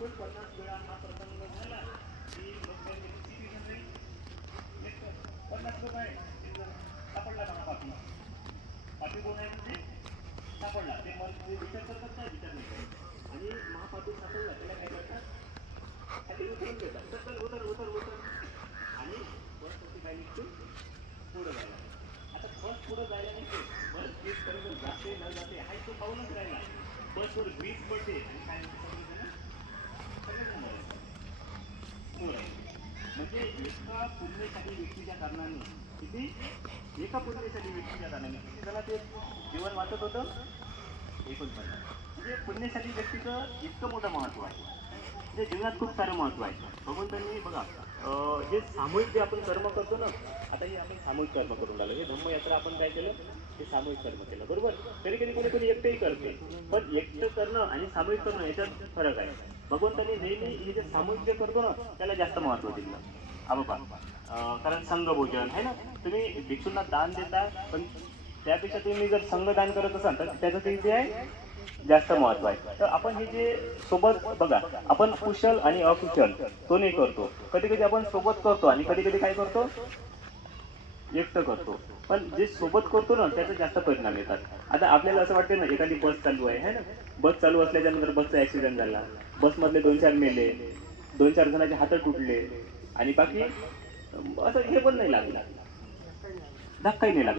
49 वेळा हा प्रसंग झाला की लोकांनी किती जण जाईल? 50 लोक आहे. सापडला का पापी? पापी कोण आहे म्हणजे सापडला. ते मला विचार करतात काय विचार नाही करत. आणि महापापी सापडला त्याला काय करतात? खाली उतरून देतात. चल उतर उतर उतर आणि बस होती काय निघते पुढं जायला. आता बस पुढं जायला निघते. बस ग्रीस पर्यंत जाते न जाते हा तो पाहूनच राहिला. बसवर ग्रीस पडते आणि काय होते सगळेजण म्हणजे एका पुण्यशाली व्यक्तीच्या कारणाने किती एका पुण्यशाली व्यक्तीच्या कारणाने किती जणात ते जीवन वाचत होतं? 49. म्हणजे पुण्यशाली व्यक्तीचं इतकं मोठं महत्व आहे. म्हणजे जीवनात खूप सारं महत्व आहे. भगवंतांनी बघा जे सामूहिक जे आपण कर्म करतो ना, आता हे आपण सामूहिक कर्म करून राहिलो. हे धम्मयात्रा आपण काय केलं? हे सामूहिक कर्म केलं, बरोबर. कधी कधी कोणी कोणी एकटेही करते, पण एकटं करणं आणि सामूहिक करणं याच्यात फरक आहे. भगवंतांनी नेहमी हे जे सामूहिक जे करतो ना त्याला जास्त महत्व दिलं. हा बाबा कारण संघभोजन आहे ना, तुम्ही भिक्षूंना दान देता, पण त्यापेक्षा तुम्ही जर संघदान करत असाल तर त्याचं किती आहे जास्त महत्व आहे. तर आपण हे जे सोबत बघा, आपण कुशल आणि अकुशल दोन्ही करतो. कधी कधी आपण सोबत करतो आणि कधी कधी काय करतो एकटं करतो. पण जे सोबत करतो ना त्याचा जास्त परिणाम येतात. आता आपल्याला असं वाटतं ना, एखादी बस चालू आहे ना, बस चालू असल्याच्या नंतर बसचा ऍक्सिडेंट झाला, बसमधले 2-4 मेले, 2-4 जणांचे हात तुटले आणि बाकी असं हे पण नाही लागला, धक्काही नाही लागला.